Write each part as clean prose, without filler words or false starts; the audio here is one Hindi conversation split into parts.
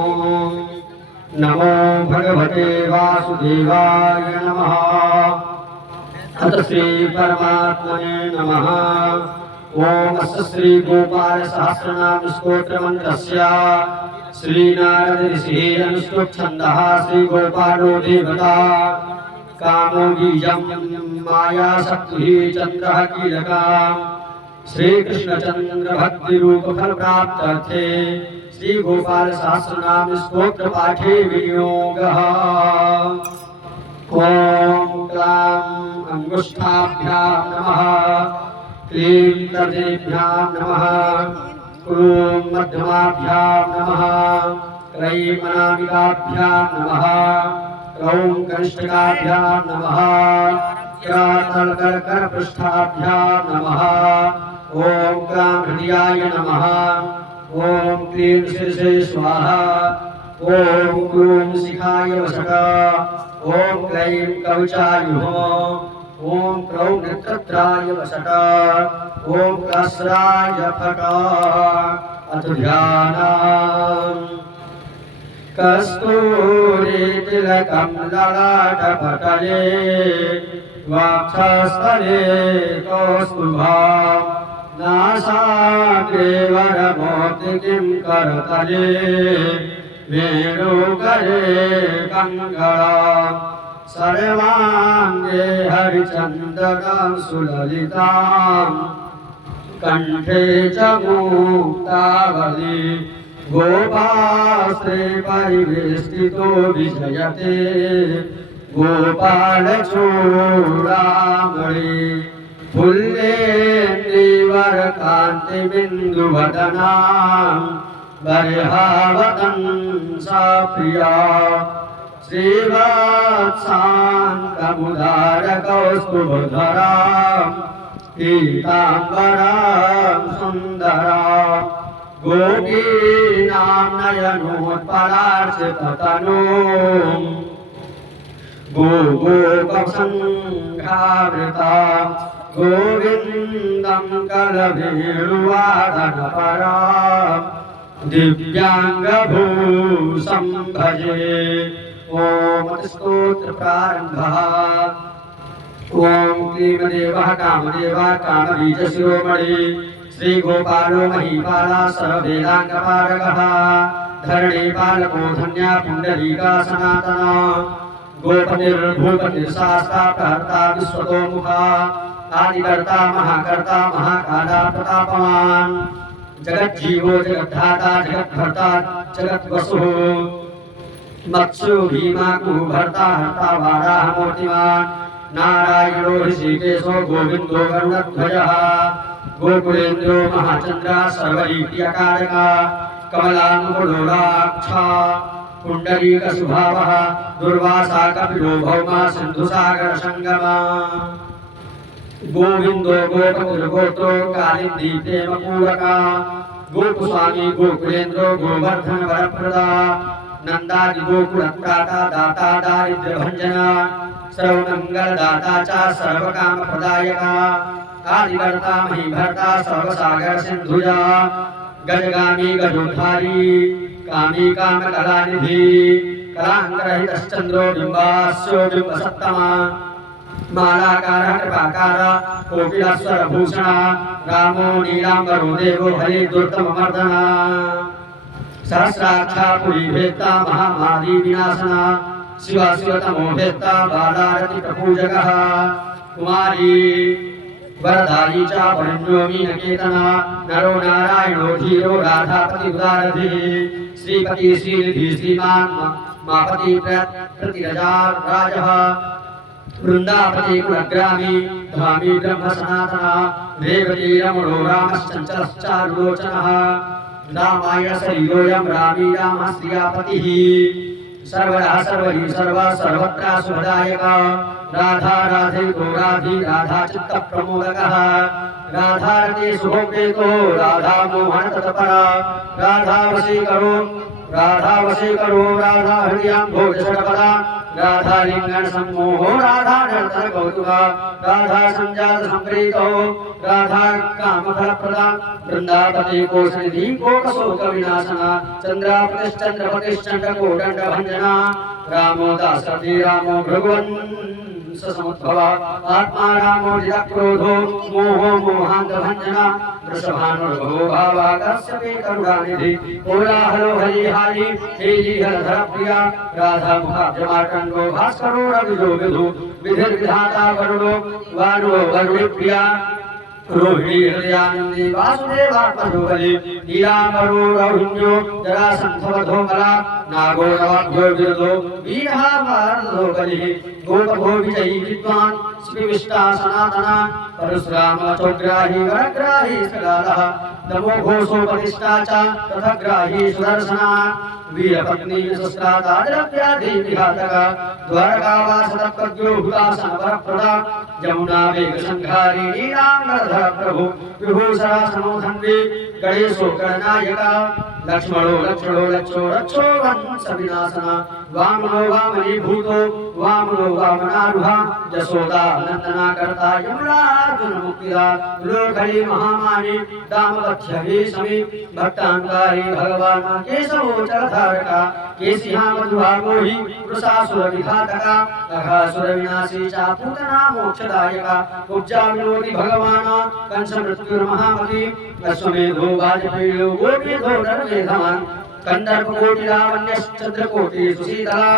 नमो भगवते वासुदेवाय नमः। अथ श्री परमात्मने नमः। ओम अस्य श्री गोपाल सहस्रनाम स्तोत्र मंत्रस्य श्री नारद ऋषिः अनुष्टुप् छन्दः श्री गोपालो देवता कामो बीजं माया शक्तिः चन्द्रः कीलका श्री कृष्ण चंद्र भक्ति रूप फल प्राप्त थे श्री गोपाल सहस्रनाम स्तोत्र पाठे विनियोगः। ओम क्लां अंगुष्ठाभ्यां नमः, क्लीं तर्जनीभ्यां नमः, क्लूं मध्यमाभ्यां नमः, क्रैं अनामिकाभ्यां नमः, क्रौं कनिष्ठिकाभ्यां नमः, करातलकरपृष्ठाभ्यां नमः। ओम क्लां हृदयाय नमः। ओम क्लीं शीर्षे स्वाहा। ओम क्लूं शिखाय वसक। ओम क्लीं कवचायुः। ओम क्रौं नेत्रत्राय वसक। ओम क्लस्राय फट। अथ ध्यानम्। कस्तूरी तिलकं ललाटपटले वक्षस्थले कौस्तुभम् नासाग्रे वरमोक्तिं करतले वेणुकरे कङ्गळम् सर्वाङ्गे हरिचन्दनं सुललिताम् कण्ठे च मुक्तावली गोपास्त्रे परिवेष्टितो विजयते गोपालचूडामणि फुल्लेन्द्रिवरकान्तिबिन्दुवदनां बर्हावतंसा प्रिया श्रीवत्साङ्गमुदारकौस्तुभधरां पीताम्बरां सुन्दरां गोपीनां नयनोत्पलार्चिततनूं गोगोपसङ्घावृतां गोविन्दं कलभेरुवादनपरां दिव्याङ्गभूषं भजे। ओम स्तोत्र प्रारंभः। ओम क्लीं देवः कामदेवः कामबीजशिरोमणि श्री गोपालो महीपाला सर्ववेदाङ्गपारगः धरणीपालको धन्या पुण्डरीका सनातना गोपतिर्भूपतिर्शास्ता प्रहर्ता विश्वतोमुखा आदिकर्ता महाकर्ता महाकाला प्रतापवान् जगज्जीवो जगद्धाता जगद्भर्ता जगद्वसुः मत्स्यो भीमा कुभर्ता हर्ता वाराह मूर्तिमान् नारायणो ऋषिकेशो गोविन्दो गरुडध्वजः गोकुलेन्द्रो महाचन्द्रः सर्वरीत्यकारकः कमलाङ्गुलोलाक्षा पुण्डरीकशुभावः दुर्वासा कपिलो भौमा सिन्धुसागरसङ्गमा गोविन्दो गोपतिर्गोत्रो कालिन्दी प्रेमपूरका गोकुस्वामी गोकुलेन्द्रो गोवर्धन वरप्रदा नन्दादि गोकुलत्राता दाता दारिद्र्यभञ्जना सर्वमङ्गलदाता च सर्वकामप्रदायका आदिकर्ता महीभर्ता सर्वसागर सिन्धुजा गजगामी गजोद्धारी कामी कामकलानिधि कलाङ्गरहितश्चन्द्रो बिम्बास्यो बिम्बसत्तमा मालाकारः कृपाकारः कोकिलास्वरभूषणः रामो नीलाम्बरो देवो हरिदुर्तममर्दनः सहस्राक्षा पुरीभेत्ता महामारी विनाशनः शिवा शिवतमो भेत्ता बालारति प्रपूजकः कुमारी वरदायी च वरुण्यो मीनकेतना नरो नारायणो धीरो राधापति उदारधिः श्रीपति श्रीनिधि श्रीमान् मापति प्रतिरजार राजः वृंदापति कुलग्रामी धामी ब्रह्म सनातनः रेवती रमणो रामश्चञ्चलश्चारुलोचनः रामायण शरीरोऽयं रामी रामः श्रियापतिः सर्वदा सर्वहि सर्वा सर्वत्र सुखदायकः राधा राधेतो राधी राधा चित्तप्रमोदकः राधारते सुभोपेतो राधा मोहन तत्परा राधा वशीकरो राधा वशीकरो राधा हृदयां भोजषडपदा राधा लिंगन सम्मोहो राधा नर्तन कौतुका राधा संजात संप्रीतो राधा कामफलप्रदा वृंदापति कोशनिधि कोकशोक विनाशना चंद्रापतिश्चंद्रपतिश्चंडकोदंड भंजना रामो दासरथी रामो भृगुवन् समुद्भव आत्मा रामो जितक्रोधो मोहो मोहांत भंजना वृषभानुर्भवो भावाकर्षपे करुणानिधि कोलाहलो हरिहारी हेलिहरधर प्रिया राधा मुखाब्जमार्कण्डो भास्करो रविजो विधु विधिर्विधाता वरुणो वानो वरुणिप्रिया रोहिणी हृदयानंदी वासुदेवात्मजो बलि नीलांबरो रोहिण्यो जरासंधवधो मला नागो नवाभ्यो विरदो वीरः भारतो बलिः गोपभो विजयी विद्वान् श्रीविष्टा सनातना परशुराम चोग्राही वरग्राही सगालः नमो घोषोपतिष्ठा च तथग्राही सुदर्शना वीरपत्नी सहस्राता द्रव्याधि विघातका द्वारकावासतत्पद्यो हुतासन वरप्रदा यमुना वेग संघारी नीलांबरधर प्रभु विभूषणासनो धन्वी गणेशो गणनायका लक्ष्मणो लक्ष्मणो लक्षो रक्षो वंश विनाशना वामनो वामनी भूतो वामनो वामनारूहा यशोदा नंदना कर्ता यमुना अर्जुन मुक्तिदा लोकली महामानी दामवत्य भीषमी भक्तांकारी भगवान केशवो चरधारका केशिहा मधुहा मोहि वृषासुर विघातका अघासुर विनाशी चा पूतना मोक्षदायका उपजा विनोदि भगवान कंस मृत्युर्महामती अश्वमेधो वाजपेयो गोपीधो नरमेधवान् कंदर्प कोटि लावण्यश्चंद्र कोटि सुशीतला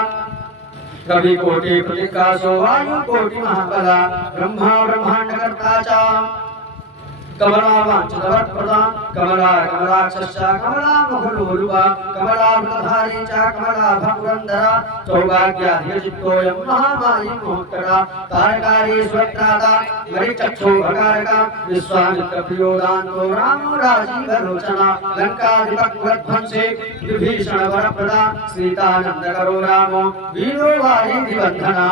कवि कोटि प्रतिकाशो वायु कोटि महाबला ब्रह्मा ब्रह्मांड कर्ता च कमला वांछितवरप्रदा कमला कमलाक्षश्च कमला मुखलोलुवा कमला वृतधारी च कमला भपुरंधरा सौभाग्याधिचित्तोऽयं महामायी मोहकरा तारकारी स्वत्राता मरिचक्षो भकारका विश्वामित्र प्रियोदान्तो रामो राजीवलोचना लंकाधिपक्वध्वंसे विभीषण वरप्रदा सीतानन्दकरो रामो वीरो वारिधिबन्धना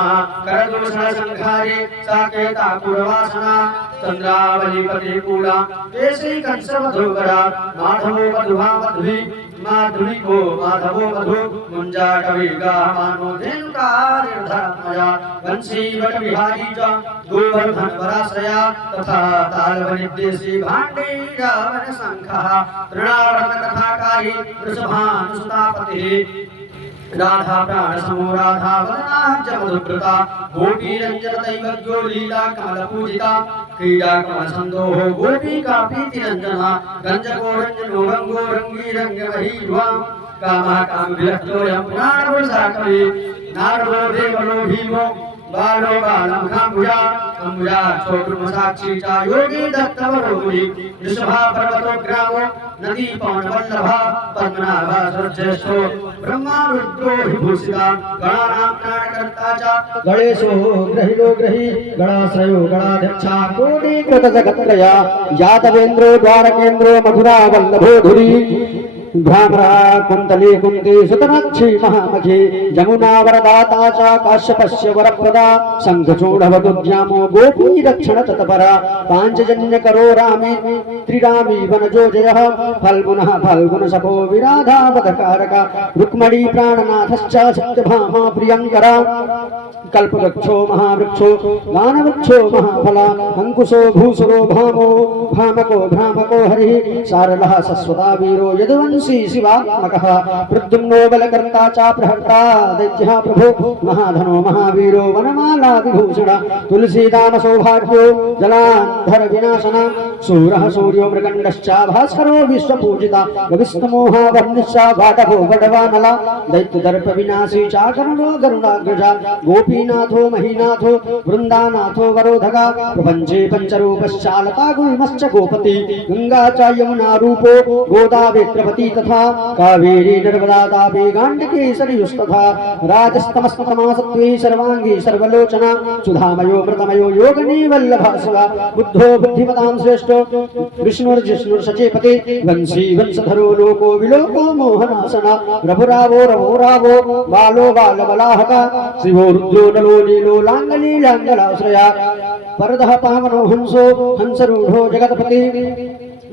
करदूषण संहारे साकेता कुरवासना चंद्रावलीपति कूला केशी कंसवधूकरा माधवो मधुहा मध्वी माधुरी को माधवो मधु मुंजा कवि गामानो धेनुकार्यधर्मया वंशी वट विहारी च गोवर्धन वराश्रया तथा तालवनिदेशी भाण्डी रावण शंखः तृणावर्त कथाकारी वृषभानुसुतापतिः राधा प्राण समो राधा वदनाहं च मधुकृता गोपी रंजन दैवज्ञो लीला कमल पूजिता क्रीडा कमल संदोहो गोपिका प्रीति रंजना रंजको रंजनो रंगो रंगी रंग वही युवा कामा काम विलक्षो यम नारदो साकवि नारदो देवलो भीमो बालो बालम खामुजा अमुजा छोटुम साक्षी चा योगी दत्तवरोहि वृषभा पर्वतो ग्रामो नदी पवन वल्लभा पद्मनाभा सुरज्येष्ठो ब्रह्मा रुद्रो विभूषिता गणानां प्राणकर्ता च गणेशो ग्रहिलो ग्रही गणाश्रयो गणाध्यक्षा कोटिकृत जगत्त्रया यादवेन्द्रो द्वारकेन्द्रो मधुरा वल्लभो धुरी भ्रामरा कुंतली कुंती सुतनाक्षी महामखी जमुना वरदाता च काश्यपस्य वरप्रदा संघचूढ़वदुद्यामो गोपी रक्षण तत्परा पांचजन्य करो रामे त्रिरामी वनजो जयः फल्गुनः फल्गुन सखो विराधावधकारका रुक्मणी प्राणनाथश्च सत्यभामा प्रियंकरा कल्पवृक्षो महावृक्षो गानवृक्षो महाफला अंकुशो भूसुरो भामो भामको भ्रामको हरिः सारलः सस्वता वीरो यदुवंशी शिवात्मकः प्रद्युम्नो बलकर्ता च प्रहर्ता दैत्यः प्रभो महाधनो महावीरो वनमाला विभूषण तुलसीदान सौभाग्यो जलांधर विनाशना सूरः सूर्यो मृगण्डश्च भास्करो विश्वपूजिता रविस्तमोहा वर्णिश्च वाटभो वडवानला दैत्यदर्प विनाशी च करुणो गरुडाग्रजा गोपीनाथो महीनाथो वृंदानाथो वरोधका प्रपंचे पंचरूपश्चालता गुल्मश्च गोपति गंगा च यमुना रूपो गोदावेत्रपति तथा कावेरी नर्मदा तापी गांडकी सरयुस्तथा राजस्तमस्तमा सत्त्वी सर्वांगी सर्वलोचना सुधामयो मृतमयो योगिनी वल्लभा शिवा बुद्धो बुद्धिमतां श्रेष्ठो विष्णुर्जिष्णुर्सचेपति वंशी वंशधरो लोको विलोको मोहनासना रघुरावो रवो रावो बालो बालबलाहका शिवो रुद्रो नलो नीलो लांगली लांगलाश्रया परदः पावनो हंसो हंसरूढो जगत्पति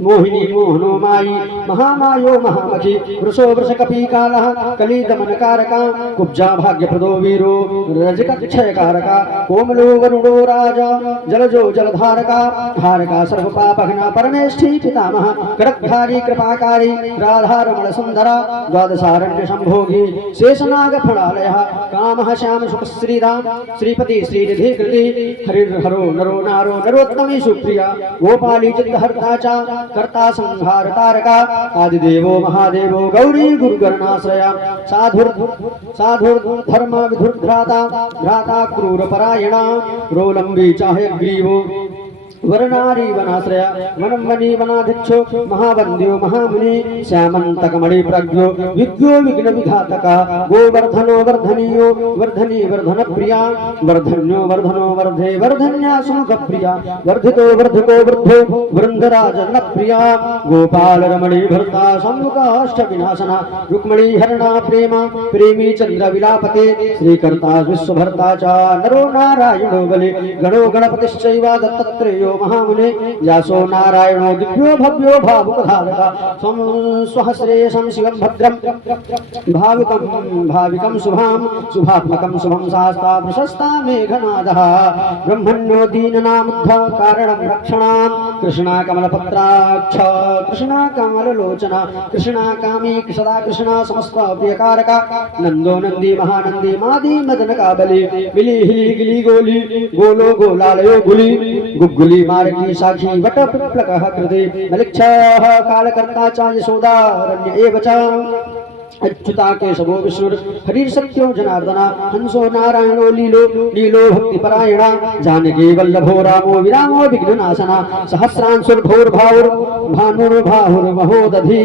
मोहिनी मोहनो मायी महामायो महामखी वृषो वृषकपी कालः कली दमन कारका कुब्जा भाग्यप्रदो वीरो रजकक्षय कारका कोमलो वरुणो राजा जलजो जलधारका धारका सर्वपापघ्ना परमेष्ठी पितामह कड़कधारी कृपाकारी राधारमण सुंदरा द्वादशारण्य संभोगी शेषनाग फणालयः कामः श्याम सुखश्रीराम श्रीपति श्रीनिधि कृति हरिर्हरो नरो नारो नरोत्तमी सुप्रिया गोपाली चित्तहर्ता च कर्ता संहार तारका आदिदेवो महादेवो गौरी गुरुगणाश्रया साधुर्धर्म विधुर्भ्राता भ्राता क्रूरपरायणा रोलंबी चाहे ग्रीवो वरनारी वनाश्रया वनम वनी वनाध्यक्षो महावंद्यो महामुनि श्यामंतकमणि प्रज्ञो विज्ञो विघ्न विघातका गोवर्धनो वर्धनीयो वर्धनी वर्धन प्रिया वर्धन्यो वर्धनो वर्धे वर्धन्या सुमुख प्रिया वर्धितो वर्धको वृद्धो वृंदराजन प्रिया गोपाल रमणी भर्ता सम्मुखाष्ट विनाशना रुक्मणी हरणा प्रेमा प्रेमी चंद्र विलापते श्रीकर्ता विश्वभर्ता च नरो नारायणो बलि गणो गणपतिश्चैव दत्तात्रेयो महामुने व्यासो नारायणो दिव्यो भव्यो भावुकधारका स्वहस्रेशं शिवं भद्रं भाविकं शुभात्मकं शुभं शास्ता प्रशस्ता मेघनादः ब्रह्मण्यो दीननामुद्ध कारणं रक्षणां कृष्णा कमलपत्राक्ष कृष्णा कमललोचना कृष्णा कामी सदा कृष्णा समस्त प्रियकारका नंदो नंदी महानंदी मादी मदन काबली मिली हिली गिली गोली गोलो गोलालयो गुली गुग्गुली मार्गी साक्षी वट प्लकः कृते मलिक्षः कालकर्ता च यशोदारण्य एव च अच्युता केशवो विष्णुर हरिर सत्यो जनार्दना हंसो नारायणो लीलो लीलो भक्ति परायणा जानकी वल्लभो रामो विरामो विघ्ननाशना सहस्रांशुर्भौर्भावुर भानुर्बाहुर्महोदधी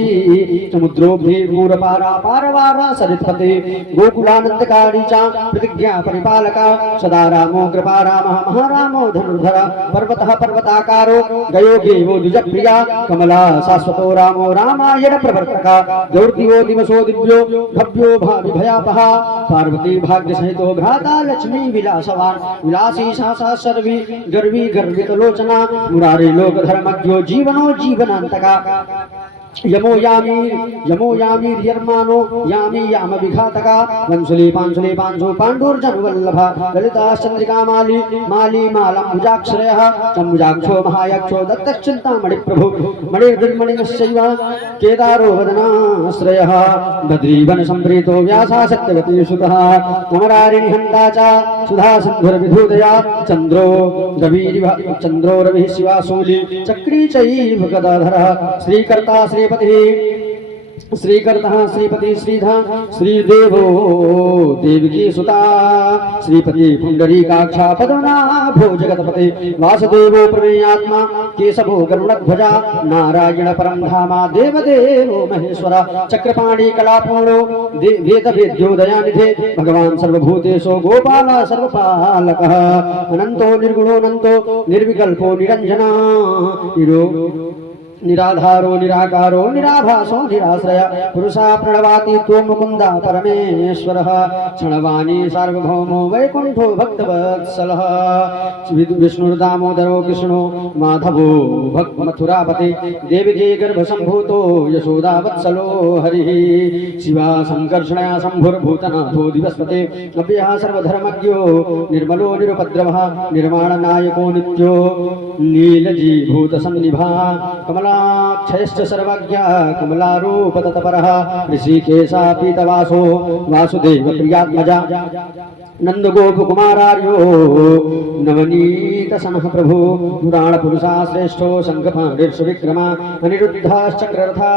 समुद्रो भीर्मूरपारा पारवारा सरित्पते गोकुलानंदकारी च प्रतिज्ञा परिपालका सदा रामो कृपा रामः महारामो धनुर्धरा पर्वतः पर्वताकारो गयो गेवो द्विजप्रिया कमला शाश्वतो रामो रामायण प्रवर्तका दौर्दिवो दिवसो दिव्यो भव्यो भावि भयापहा पार्वती भाग्य सहितो भ्राता लक्ष्मी विलासवान विलासी सासा सर्वी गर्वी गर्वित लोचना मुरारी लोक धर्मज्ञो जीवनो जीवनांतका यमो यामी यर्मानो यामी याम विघातका वंशुली पांशु पांडुर्जन वल्लभा ललिता चंद्रिका माली मालम भुजाक्षरयः चंबुजाक्षो महायक्षो दत्तश्चिंतामणि प्रभु मणिर्मणिश्चैव केदारो वदनाश्रयः बद्रीवन संप्रीतो व्यासा सत्यवती सुतः अमरारिणी हन्ता च सुधा सिन्धुर्विधूतया चंद्रो रविः शिवासूली चक्री चैव गदाधरः श्रीकर्ता श्रीपति श्रीधा श्रीदेवो देवकी सुता श्रीपति पुंडरीकाक्षा पद्मनाभो जगतपते वासुदेवो प्रमेयात्मा केशवो गरुडध्वजा नारायण परम धामा देवदेवो महेश्वर चक्रपाणि कलापूर्णो वेदवेद्यो दयानिधे भगवान सर्वभूतेषु गोपाल सर्वपालकः अनंतो निर्गुणोऽनंतो निर्विकल्पो निरंजना निराधारो निराकारो निराभासो निराश्रय पुरुषा प्रणवाति त्वं मुकुन्दा परमेश्वरः क्षणवाणी सार्वभौमो वैकुंठो भक्तवत्सलः विष्णुर्दामोदरो कृष्णो माधवो भक्त मथुरापते देवकी गर्भसम्भूतो यशोदा वत्सलो हरिः शिवा संकर्षणया शम्भुर्भूतनाथो दिवस्पते अव्ययः सर्वधर्मज्ञो निर्मलो निरुपद्रवः निर्माणनायको नित्यो नीलजीभूतसन्निभा कमला क्षयश्च सर्वज्ञा कमलारूप तत्परः ऋषिकेशा पीतवासो वासुदेव प्रियात्मजा नंदगोपकुमारार्यो नवनीत सनः प्रभु पुराण पुरुषा श्रेष्ठो संघपाणिर्षविक्रमा अनिरुद्धश्चक्ररथा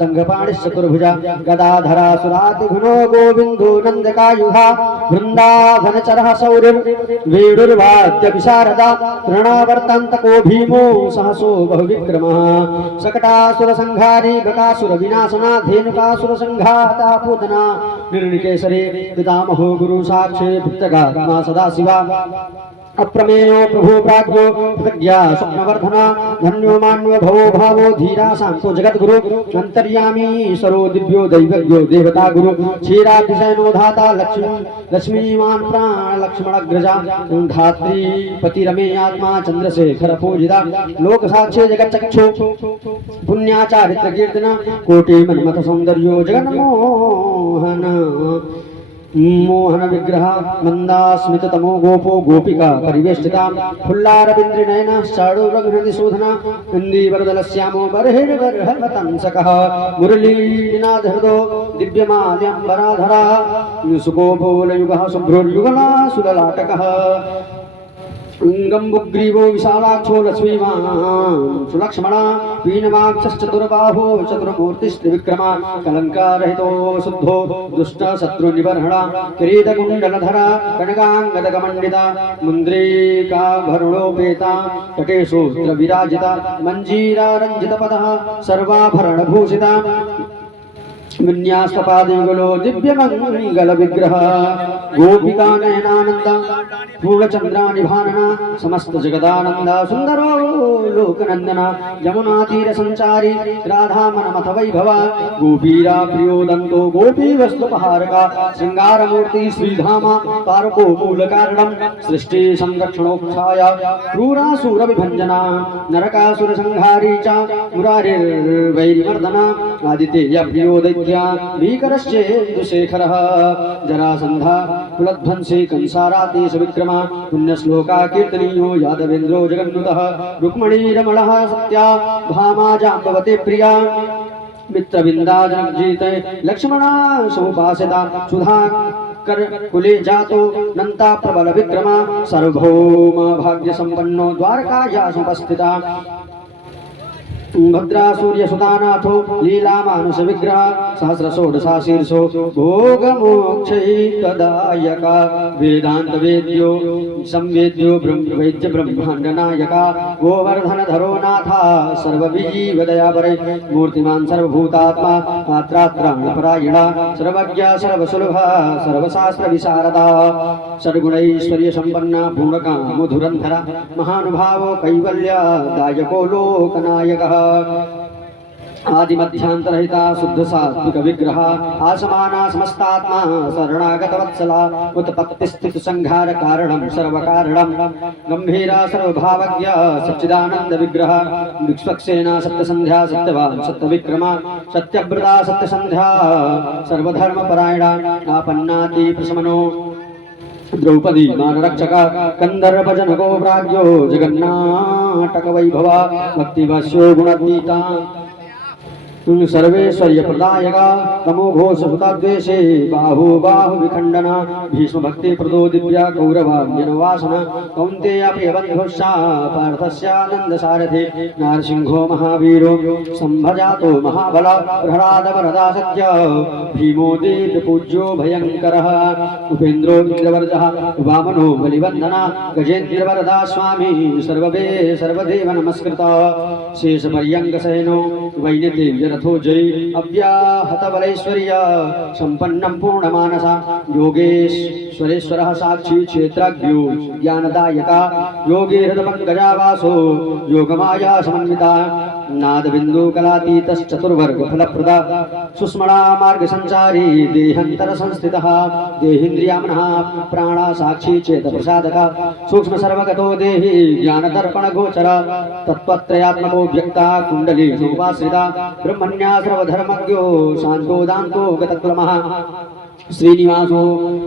संघपाणिश्चतुर्भुजा गदाधरा सुरातिघ्नो गोविन्दो नन्दकायुधा वृन्दावनचरः सौरिर्वेणुर्वाद्य विशारदा तृणावर्तन्तको भीमो सहसो बहुविक्रमः सकटासुरसंहारी बकासुरविनाशना धेनुकासुरसंघाता पूतना निर्णिकेसरे पितामहो गुरु साक्षे भित्तगात्मा सदा शिवा अप्रमेयो प्रभो प्राज्ञो प्रज्ञा स्वप्नवर्धना धन्यो मान्यो भवो भावो धीरा शांतो जगद्गुरु अंतर्यामी ईश्वरो दिव्यो दैवज्ञो देवता गुरु क्षीरातिशयनो धाता लक्ष्मीवान् प्राण लक्ष्मणग्रजा धात्री पतिरमे आत्मा चंद्रशेखर पूजिता लोक साक्षी जगच्चक्षु पुण्याचारित्र कीर्तना कोटि मन्मथ सौंदर्यो जगन्मोहन मोहन विग्रह मंदास्मित तमो गोपो गोपिका परिवेष्टिता फुल्लारविंद्रि नयन शाडुरघ्नदि शोधना इंदीवरदल श्यामो बर्हिर्बर्हवतंसकः मुरलीनाद हृदो दिव्यमाल्यंबराधरा सुकोपोलयुगः शुभ्रोर्युगला सुललाटकः गंबुग्रीवो विशालाक्षो लक्ष्मीवान् सुलक्ष्मणा पीनमाक्षश्चतुर्बाहो चतुर्मूर्तिस्त्रिविक्रमा कलंकारहितो शुद्धो दुष्ट शत्रु निबर्हणा किरीटकुण्डलधरा कनकांगदकमण्डिता मुन्द्रीकाभरणोपेता तटे सूत्र विराजिता मञ्जीरारञ्जितपदः सर्वाभरणभूषिता विन्यासपादिगुलो दिव्यमंगल विग्रह गोपिका नयनानंद पूर्णचंद्रानिभानना समस्त जगदानंद सुंदरो लोकनंदना यमुना तीर संचारी राधा मनमथ वैभवा गोपीरा प्रियो दंतो गोपी वस्तुपहारका श्रृंगार मूर्ति श्रीधामा तारको मूल कारणम सृष्टि संरक्षणोक्षाय क्रूरासुर विभंजना नरकासुर संहारी च मुरारिर्वैरिवर्धना आदितेय प्रियो दैत्या भीकरश्चेन्दुशेखरः जरासन्धा कुलध्वंसी कंसारातीश विक्रमा पुण्यश्लोका कीर्तनीयो यादवेन्द्रो जगन्नुतः रुक्मणी रमणः सत्या भामा जाम्बवती प्रिया मित्रविन्दाजनजीते लक्ष्मणा समुपासिता सुधा कर कुले जातो नंता प्रबल विक्रमा सार्वभौम भाग्य संपन्नो द्वारकाया समुपस्थिता भद्रा सूर्य सुतानाथो लीला मानुष विग्रह सहस्र षोडशा शीर्षो भोग मोक्षैकदायका वेदांत वेद्यो संवेद्यो ब्रह्म वैद्य ब्रह्मांड नायका गोवर्धन धरो नाथा सर्वबीजदया परे मूर्तिमान सर्वभूतात्मा आत्रात्राणपरायणा सर्वज्ञ सर्वसुलभा सर्वशास्त्र विशारदा सर्वगुणैश्वर्य संपन्ना पूर्णका मधुरंधरा महानुभावो कैवल्य दायको लोकनायकः आदिमध्यांतरहिता शुद्ध सात्विक विग्रह आसमाना समस्तात्मा शरणागत वत्सला उत्पत्ति स्थित संहार कारणम सर्व कारणम गंभीरा सर्वभावज्ञ सच्चिदानंद विग्रह विश्वक्सेना सत्य संध्या सत्यवान सत्य विक्रमा सत्यव्रता सत्य संध्या सर्वधर्म परायणा आपन्नाति प्रशमनो द्रौपदी मानरक्षका कंदर्प जनको प्राज्ञो जगन्नाटक वैभवा भक्तिवश्यो गुणातीता सर्वेश्वर्य प्रदायका तमो घोष सुताद्वेषे बाहु बाहु विखंडना भीष्म भक्ति प्रदो दिव्या कौरवान्यनवासना कौन्तेय प्रियबन्धुश्चा पार्थस्यानंद सारथि नारसिंहो महावीरो संभजातो महाबला प्रहलाद वरदा सत्य भीमो देव पूज्यो भयंकरः उपेन्द्रो इंद्रवर्जः वामनो बलिवंदना गजेन्द्र वरदा स्वामी सर्ववे सर्वदेव नमस्कृता शेष पर्यंक सैनो वैनतेय रथो जय अव्याहत बलैश्वर्य संपन्नं पूर्णमानसा योगेश्वरेश्वरः साक्षी क्षेत्रज्ञो ज्ञानदायका योगी हृदपङ्कजावासो योगमाया समन्विता नादबिन्दु कलातीतश्चतुर्वर्ग फलप्रदा सुस्मणा मार्ग संचारी देहंतर संस्थितः देहेन्द्रियामनः प्राणा साक्षी चेत प्रसादका सूक्ष्म सर्वगतो देहि ज्ञानदर्पण गोचरा तत्त्वत्रयात्मको व्यक्ता कुंडली सोपाश्रिता ब्रह्मण्या सर्वधर्मज्ञो शांतो दान्तो गतक्रमः श्रीनिवासो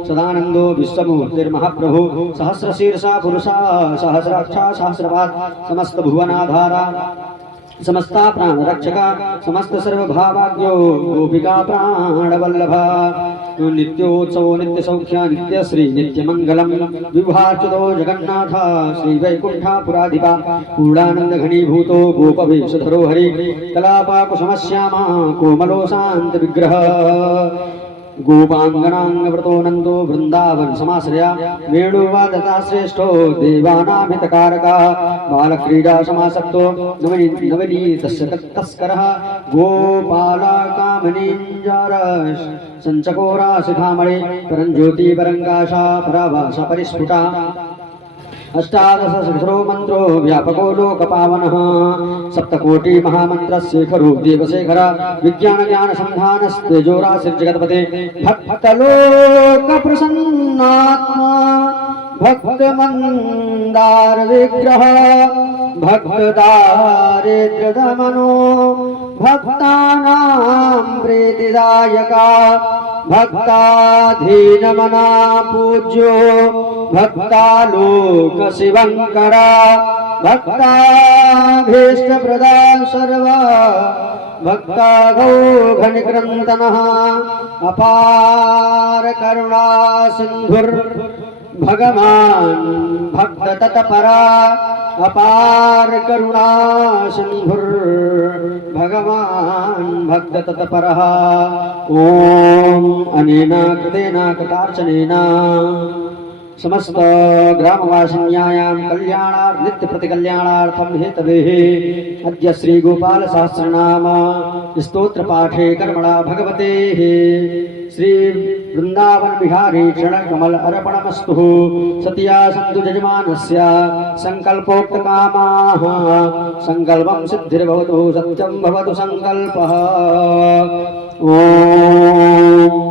सदानंदो विश्वमूर्तिर्महाप्रभु सहस्रशीर्षा पुरुषा सहस्राक्षा सहस्रपाद समस्त भुवनाधारा समस्ता प्राण रक्षका समस्त सर्वभावाज्ञो गोपिका प्राणवल्लभा नित्योत्सवो नित्य सौख्य नित्य श्री नित्य मंगलम विभाचुतो जगन्नाथ श्री वैकुंठापुराधिपा पूर्णानंद घनीभूतो गोपवेशधरो हरि कलापा कुसुमश्यामा कोमलो शांत विग्रह गोपांगनांगव्रतो नंदो वृंदावन समाश्रया वेणुवादता श्रेष्ठो देवानामितकारका बालक्रीडा समासक्तो नवनीतस्य तस्करः गोपालकामनीञ्जारः संचकोरा शिखामणि परञ्ज्योति परङ्गाशा पराभाषा परिस्फुटा अष्टादशसहस्रो मन्त्रो व्यापको लोकपावनः सप्तकोटि महामन्त्रस्य खरु देवशेखर विज्ञानज्ञानसन्धानस्तेजोराशिर्जगत्पते भक्तलोकप्रसन्नात्मा भक्तमन्दार विग्रह भक्तदारिद्र्यदमनो भक्तानां प्रीतिदायका भक्ताधीनमना पूज्यो भक्तालोकशिवङ्करा भक्ताभीष्टप्रदा सर्वा भक्ताघौघनिक्रन्दनः अपार करुणा सिन्धुर् भगवान् भक्त तत्परा अपार करुणा सिन्धुर् भगवान् भक्त तत्परः ओम अनेन कृतेन कृतार्चनेन समस्त ग्रामवासिन्यायां कल्याणार्थ नित्य प्रतिकल्याणार्थं हेतवे अद्य श्री गोपाल सहस्रनाम स्तोत्र पाठे कर्मणा भगवते श्री वृंदावन विहारी चरण कमल अर्पणमस्तु सत्या सन्तु यजमानस्य संकल्पोक्त कामाः संकल्पं सिद्धिर्भवतु सत्यं भवतु संकल्पः ओम